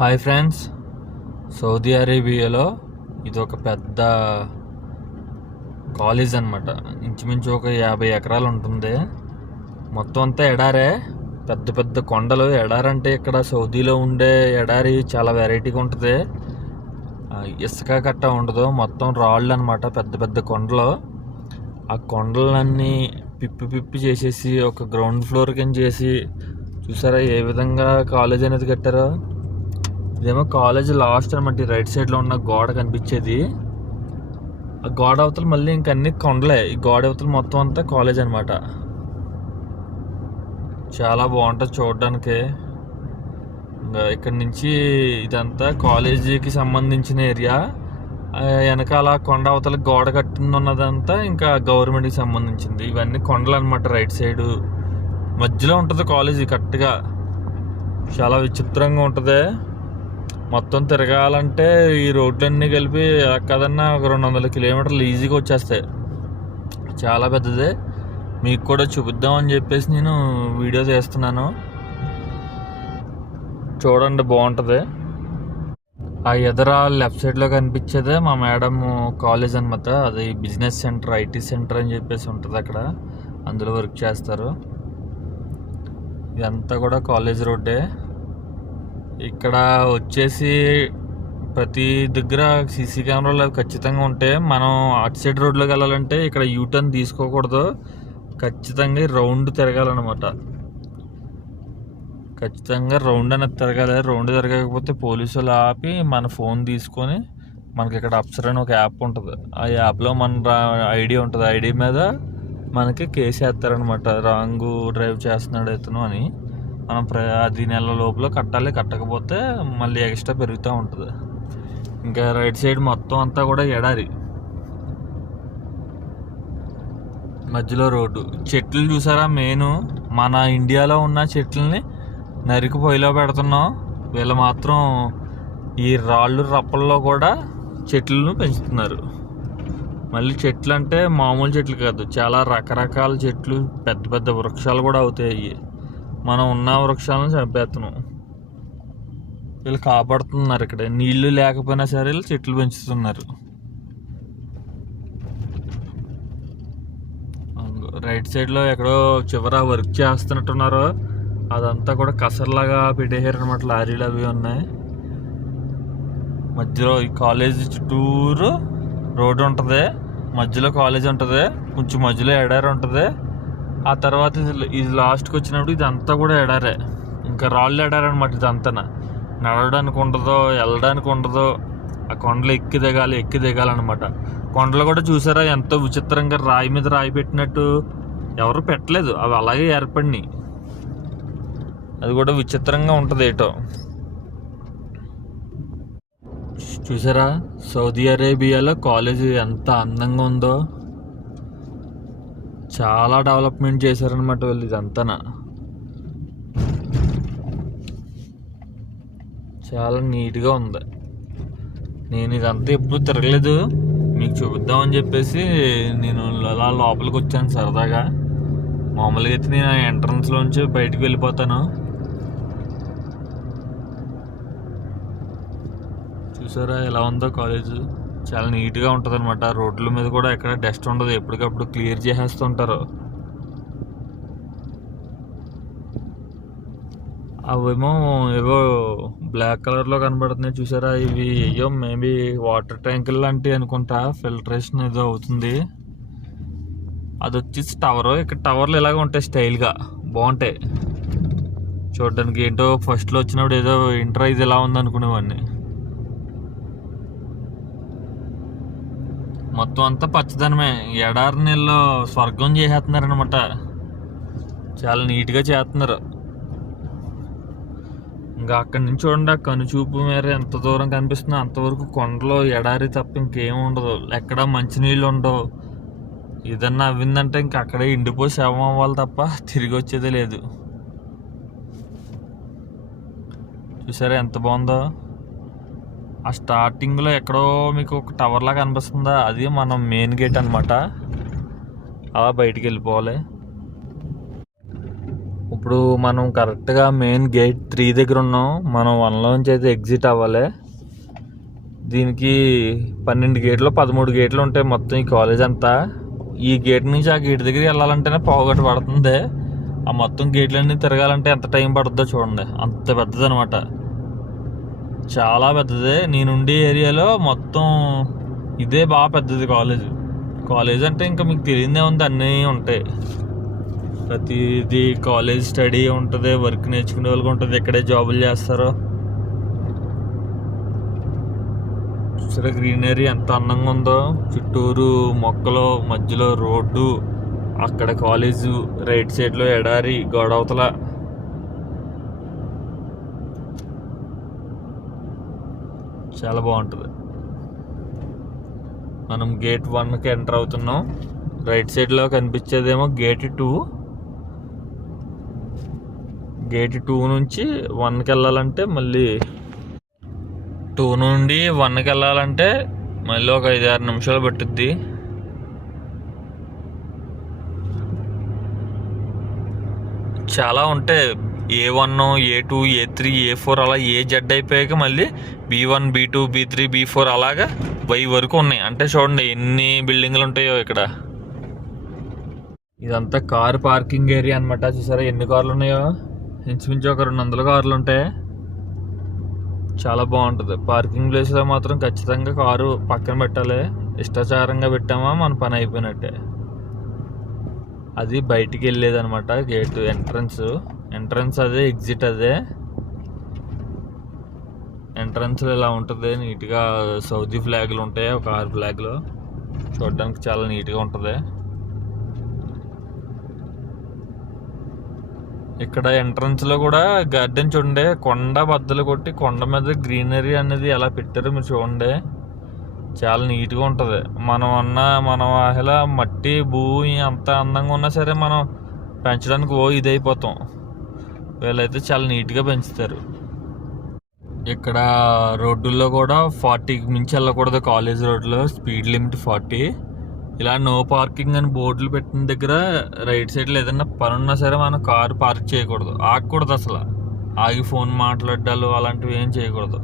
Hi friends Saudi అరేబియాలో ఇది ఒక పెద్ద కాలేజ్ అనమాట ఇంచుమించు ఒక యాభై ఎకరాలు ఉంటుంది. మొత్తం అంతా ఎడారే. పెద్ద పెద్ద కొండలు. ఎడారంటే ఇక్కడ సౌదీలో ఉండే ఎడారి చాలా వెరైటీగా ఉంటుంది. ఆ, ఇసుక కట్ట ఉండదు. మొత్తం రాళ్ళు అనమాట పెద్ద పెద్ద కొండలు. ఆ కొండలన్నీ పిప్పి పిప్పి చేసేసి ఒక గ్రౌండ్ ఫ్లోర్ కింద చేసి చూసారా ఏ విధంగా కాలేజ్ అనేది కట్టారో? ఇదేమో కాలేజ్ లాస్ట్ అనమాట రైట్ సైడ్లో ఉన్న గోడ కనిపించేది. ఆ గోడ అవతల మళ్ళీ ఇంక అన్ని కొండలే. ఈ గోడ అవతల మొత్తం అంతా కాలేజ్ అనమాట చాలా బాగుంటుంది చూడడానికి. ఇంకా ఇక్కడి నుంచి ఇదంతా కాలేజీకి సంబంధించిన ఏరియా వెనకాల కొండ అవతల గోడ కట్టిందన్నదంతా ఇంకా గవర్నమెంట్కి సంబంధించింది. ఇవన్నీ కొండలు అనమాట రైట్ సైడు మధ్యలో ఉంటుంది కాలేజీ కరెక్ట్గా చాలా విచిత్రంగా ఉంటుంది. మొత్తం తిరగాలంటే ఈ రోడ్లన్నీ కలిపి కదన్నా ఒక రెండు వందల కిలోమీటర్లు ఈజీగా వచ్చేస్తాయి. చాలా పెద్దదే. మీకు కూడా చూపిద్దామని చెప్పేసి నేను వీడియో చేస్తున్నాను చూడండి బాగుంటుంది. ఆ ఎదర లెఫ్ట్ సైడ్లో కనిపించేదే మా మేడం కాలేజ్ అనమాట అది బిజినెస్ సెంటర్ ఐటీ సెంటర్ అని చెప్పేసి ఉంటుంది అక్కడ. అందులో వర్క్ చేస్తారు. ఇదంతా కూడా కాలేజ్ రోడ్డే ఇక్కడ వచ్చేసి ప్రతి దగ్గర సీసీ కెమెరాలు అవి ఖచ్చితంగా ఉంటే మనం అటు సైడ్ రోడ్లోకి వెళ్ళాలంటే ఇక్కడ యూటర్న్ తీసుకోకూడదు. ఖచ్చితంగా రౌండ్ తిరగాలన్నమాట. ఖచ్చితంగా రౌండ్ అనేది తిరగాలి. రౌండ్ తిరగకపోతే పోలీసులు ఆపి మన ఫోన్ తీసుకొని మనకి ఇక్కడ అప్సర్ అని ఒక యాప్ ఉంటుంది. ఆ యాప్లో మన ఐడి ఉంటుంది. ఐడి మీద మనకి కేసు వేస్తారనమాట రాంగ్ డ్రైవ్ చేస్తున్నాడు ఇతను అని. మనం ప్ర అది నెల లోపల కట్టాలి కట్టకపోతే మళ్ళీ ఎక్స్ట్రా పెరుగుతూ ఉంటుంది. ఇంకా రైట్ సైడ్ మొత్తం అంతా కూడా ఎడారి. మధ్యలో రోడ్డు. చెట్లు చూసారా? మెయిన్ మన ఇండియాలో ఉన్న చెట్లని నరికి పొయ్యిలో పెడుతున్నాం. వీళ్ళు మాత్రం ఈ రాళ్ళు రప్పల్లో కూడా చెట్లను పెంచుతున్నారు. మళ్ళీ చెట్లు అంటే మామూలు చెట్లు కాదు చాలా రకరకాల చెట్లు పెద్ద పెద్ద వృక్షాలు కూడా అవుతాయి మనం ఉన్న వృక్షాలను చంపేస్తున్నాం వీళ్ళు కాపాడుతున్నారు ఇక్కడ. నీళ్ళు లేకపోయినా సరే వీళ్ళు చెట్లు పెంచుతున్నారు. రైట్ సైడ్లో ఎక్కడో చివర వర్క్ చేస్తున్నట్టున్నారు. అదంతా కూడా కసర్లాగా పెట్టేశారు అనమాట లారీలు అవి ఉన్నాయి. మధ్యలో ఈ కాలేజ్ చుట్టూరు రోడ్డు ఉంటుంది. మధ్యలో కాలేజ్ ఉంటుంది. కొంచెం మధ్యలో ఎడారి ఉంటుంది. ఆ తర్వాత ఇది లాస్ట్కి వచ్చినప్పుడు ఇదంతా కూడా ఎడారే. ఇంకా రాళ్ళు ఎడారనమాట ఇదంతా నడవడానికి ఉండదో వెళ్ళడానికి ఉండదో ఆ కొండలు ఎక్కి దిగాలి ఎక్కి దిగాలన్నమాట. కొండలు కూడా చూసారా ఎంతో విచిత్రంగా రాయి మీద రాయి పెట్టినట్టు? ఎవరు పెట్టలేదు అవి అలాగే ఏర్పడినాయి. అది కూడా విచిత్రంగా ఉంటుంది ఏటో. చూసారా? సౌదీ అరేబియాలో కాలేజీ ఎంత అందంగా ఉందో? చాలా డెవలప్మెంట్ చేశారనమాట వీళ్ళు ఇదంతా చాలా నీట్గా ఉంది. నేను ఇదంతా ఎప్పుడు తిరగలేదు. మీకు చూపిద్దామని చెప్పేసి నేను అలా లోపలికి వచ్చాను సరదాగా. మామూలుగా అయితే నేను ఎంట్రన్స్లోంచి బయటకు వెళ్ళిపోతాను. చూసారా ఎలా ఉందో కాలేజు? చాలా నీట్గా ఉంటుంది అనమాట రోడ్ల మీద కూడా ఎక్కడ డస్ట్ ఉండదు. ఎప్పటికప్పుడు క్లియర్ చేసేస్తుంటారు. అవేమో ఏవో బ్లాక్ కలర్లో కనబడుతున్నాయి చూసారా? ఇవి అయ్యో మేబీ వాటర్ ట్యాంకులు లాంటివి అనుకుంటా. ఫిల్టరేషన్ ఏదో అవుతుంది. అది వచ్చేసి టవర్. ఇక్కడ టవర్లు ఇలాగ ఉంటాయి స్టైల్గా. బాగుంటాయి. చూడడానికి ఏంటో ఫస్ట్లో వచ్చినప్పుడు ఏదో ఇంటర్ ఇది ఎలా ఉంది మొత్తం అంతా పచ్చదనమే. ఎడారి నీళ్ళు స్వర్గం చేసేస్తున్నారనమాట చాలా నీట్గా చేస్తున్నారు. ఇంకా అక్కడి నుంచి చూడండి ఆ కనుచూపు మేర ఎంత దూరం కనిపిస్తుందో అంతవరకు కొండలో ఎడారి తప్ప ఇంకేం ఉండదు. ఎక్కడ మంచినీళ్ళు ఉండవు. ఏదన్నా అవ్విందంటే ఇంక అక్కడే ఎండిపోయి శవం అవ్వాలి తప్ప తిరిగి వచ్చేదే లేదు. చూసారా ఎంత బాగుందో? ఆ స్టార్టింగ్లో ఎక్కడో మీకు ఒక టవర్ లాగా కనిపిస్తుందా అది మనం మెయిన్ గేట్ అనమాట అలా బయటికి వెళ్ళిపోవాలి. ఇప్పుడు మనం కరెక్ట్గా మెయిన్ గేట్ త్రీ దగ్గర ఉన్నాం. మనం వన్లోంచి అయితే ఎగ్జిట్ అవ్వాలి. దీనికి పన్నెండు గేట్లు పదమూడు గేట్లు ఉంటాయి మొత్తం ఈ కాలేజ్ అంతా. ఈ గేట్ నుంచి ఆ గేట్ దగ్గరికి వెళ్ళాలంటేనే పావుగట్టు పడుతుంది. ఆ మొత్తం గేట్లన్నీ తిరగాలంటే ఎంత టైం పడుతుందో చూడండి. అంత పెద్దది అనమాట చాలా పెద్దది. నేనుండే ఏరియాలో మొత్తం ఇదే బాగా పెద్దది కాలేజ్. కాలేజ్ అంటే ఇంకా మీకు తెలియదే ఉంది అన్నీ ఉంటాయి. ప్రతిది కాలేజ్ స్టడీ ఉంటుంది వర్క్ నేర్చుకునే వాళ్ళకి ఉంటుంది ఇక్కడే జాబులు చేస్తారు. చూసారా గ్రీనరీ ఎంత అందంగా ఉందో. చుట్టూరు మొక్కలు మధ్యలో రోడ్డు అక్కడ కాలేజు రైట్ సైడ్లో ఎడారి గోడవతల చాలా బాగుంటుంది. మనం గేట్ వన్కి ఎంటర్ అవుతున్నాం. రైట్ సైడ్లో కనిపించేదేమో గేట్ టూ గేట్ టూ నుంచి వన్కి వెళ్ళాలంటే మళ్ళీ టూ నుండి వన్కి వెళ్ళాలంటే మళ్ళీ ఒక ఐదు ఆరు నిమిషాలు పట్టుద్ది. చాలా ఉంటాయి. A one A two A three A four అలా ఏ జెడ్ అయిపోయాక మళ్ళీ B one B two B three B four అలాగా వై వరకు ఉన్నాయి. అంటే చూడండి ఎన్ని బిల్డింగ్లు ఉంటాయో ఇక్కడ. ఇదంతా కార్ పార్కింగ్ ఏరియా అనమాట చూసారా ఎన్ని కార్లు ఉన్నాయో? ఇంచుమించు ఒక రెండు వందల కార్లు ఉంటాయి. చాలా బాగుంటుంది. పార్కింగ్ ప్లేస్లో మాత్రం ఖచ్చితంగా కారు పక్కన పెట్టాలి. ఇష్టాచారంగా పెట్టామా? మన పని అయిపోయినట్టే. అది బయటికి వెళ్ళేది అనమాట ఎంట్రన్స్ ఎంట్రన్స్ అదే ఎగ్జిట్ అదే. ఎంట్రన్స్లో ఇలా ఉంటుంది? నీట్గా సౌదీ ఫ్లాగ్లు ఉంటాయి? ఒక ఆరు ఫ్లాగ్లు చూడడానికి చాలా నీట్గా ఉంటుంది. ఇక్కడ ఎంట్రన్స్లో కూడా గార్డెన్ చూడండి. కొండ బద్దలు కొట్టి కొండ మీద గ్రీనరీ అనేది ఎలా పెట్టారో మీరు చూడండి. చాలా నీట్గా ఉంటుంది. మనం అన్న మనం అసలు మట్టి భూమి అంత అందంగా ఉన్నా సరే మనం పెంచడానికి ఓ ఇదైపోతాం. వీళ్ళైతే చాలా నీట్గా పెంచుతారు. ఇక్కడ రోడ్డుల్లో కూడా ఫార్టీకి మించి వెళ్ళకూడదు. కాలేజ్ రోడ్లో స్పీడ్ లిమిట్ ఫార్టీ. ఇలా నో పార్కింగ్ అని బోర్డులు పెట్టిన దగ్గర రైట్ సైడ్లో ఏదైనా పని ఉన్నా సరే మనం కారు పార్క్ చేయకూడదు. ఆగకూడదు అసలు. ఆగి ఫోన్ మాట్లాడాలు అలాంటివి ఏం చేయకూడదు.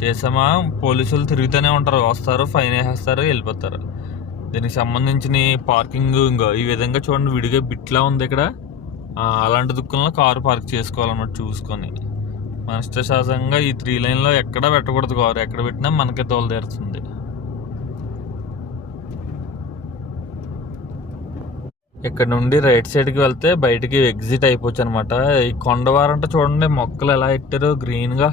చేసామా? పోలీసులు తిరుగుతూనే ఉంటారు. వస్తారు ఫైన్ వేసేస్తారు వెళ్ళిపోతారు. దీనికి సంబంధించిన పార్కింగ్ ఇంకో ఈ విధంగా చూడండి. విడిగా బిట్లా ఉంది ఇక్కడ. అలాంటి దుఃఖంలో కారు పార్క్ చేసుకోవాలన్నమాట చూసుకొని. మన ఇష్టశాసంగా ఈ త్రీ లైన్లో ఎక్కడ పెట్టకూడదు కారు ఎక్కడ పెట్టినా మనకే తోలదేరుతుంది ఇక్కడ నుండి రైట్ సైడ్కి వెళ్తే బయటికి ఎగ్జిట్ అయిపోవచ్చు అనమాట ఈ కొండవారంట చూడండి మొక్కలు ఎలా ఎట్టారు గ్రీన్గా.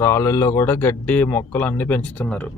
రాళ్ళల్లో కూడా గడ్డి మొక్కలు అన్నీ పెంచుతున్నారు.